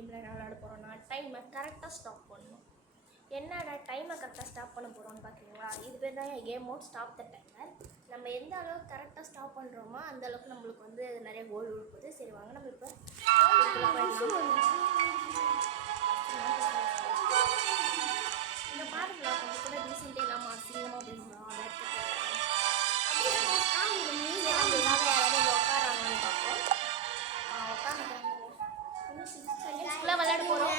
கேமில் என்ன விளையாட போகிறோம்னா டைமை கரெக்டாக ஸ்டாப் பண்ணணும். என்னடா டைமை கரெக்டாக ஸ்டாப் பண்ண போகிறோம்னு பார்க்குறீங்களா? இது பேர் தான் என் game mode stop the timer. நம்ம எந்த அளவுக்கு கரெக்டாக ஸ்டாப் பண்ணுறோமோ அந்த அளவுக்கு நம்மளுக்கு வந்து நிறைய கோல் விழுப்புது. சரி வாங்க நம்ம இப்போ இந்த பாருங்களா கொஞ்சம் கூட ரீசெண்டே இல்லாமல் அசிங்கமாக பேசணும். அதை யாராவது உட்காராங்கன்னு பார்ப்போம். உட்காந்துக்கிறாங்க. இன்னும் 6 செகண்ட்ஸ்க்குள்ளே விளையாட போகிறோம்.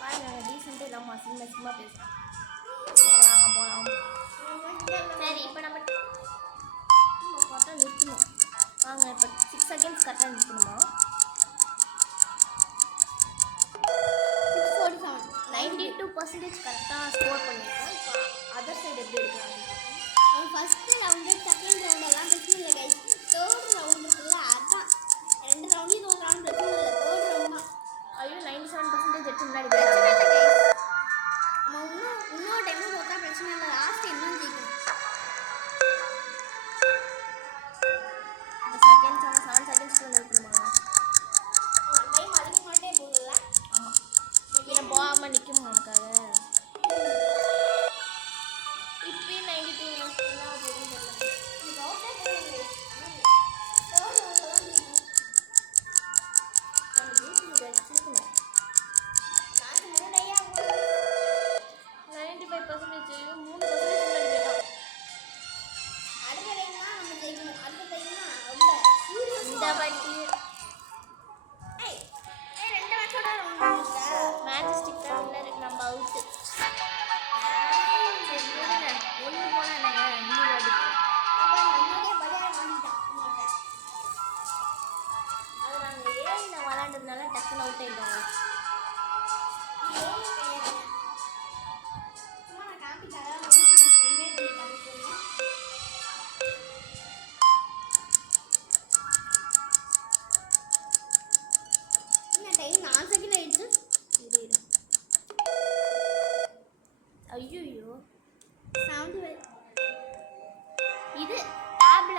பாருங்க ரீசெண்டே இல்லாமல் அசிங்கமாக பேசுகிறோம். சரி வாங்க போகலாம். சரி இப்போ நம்ம கரெக்டாக நிற்கணும். வாங்க இப்போ 6 செகண்ட்ஸ் கரெக்டாக நிற்கணுமா? 92% கரெக்டாக ஸ்கோர் பண்ணியிருக்கோம். இப்போ அதர் சைடு எப்படி எடுக்கிறாங்க? ஃபஸ்ட்டு ரவுண்டு செகண்ட் ரவுண்டெல்லாம் பிரச்சனை இல்லை கைஸ். தேர்ட் ரவுண்ட் இருக்குல்ல அதான் 2 ரவுண்ட்லேயும் ஒரு ரவுண்ட் பிரச்சனை இல்லை. தேர்ட் ரவுண்ட் தான். ஐயோ 97% எடுத்து முன்னாடி பிரச்சனை போயிட்டாங்க. இல்லை கைஸ். நம்ம இன்னொரு டைமும் பார்த்தா பிரச்சனை இல்லை. லாஸ்ட் டைம் தான் ஜெயிக்கணும். இந்த செகண்ட்ஸ் ஆனால் 7 செகண்ட்ஸ்க்குள்ள இருக்கணுமா? டைம் அதிகமாகிட்டே போகுதுல்ல. ஆமாம் இதை போகாமல் நிற்குமா நமக்காக? இப்போயே 92 என்ன போகுதுன்னு தெரியல. வச்சுருக்கணும் 95% 3% முன்னாடி போயிட்டான். அடுத்த டைம் தான் நம்ம ஜெயிக்கணும். அடுத்த டைம் தான் ரொம்ப இந்த வாட்டி ரெண்டு மேட்சோட ரவுண்ட் மேஜிஸ்டிக் தான் வின்னர். நம்ம அவுட்டு. சரி விடுங்க. ஒன்று போனால் என்னங்க இன்னும் அடிக்கும். நம்மளே பலியாக வாங்கிட்டான். அது நாங்கள் ஏழில் விளாண்டதுனால டக்குன்னு அவுட் ஆகிட்டோங்க. சும்மா நான் காமிக்காத என்ன டைம் 4 செகண்ட் ஆயிடுச்சு. இரு ஐயோ 75 இது டேப்ல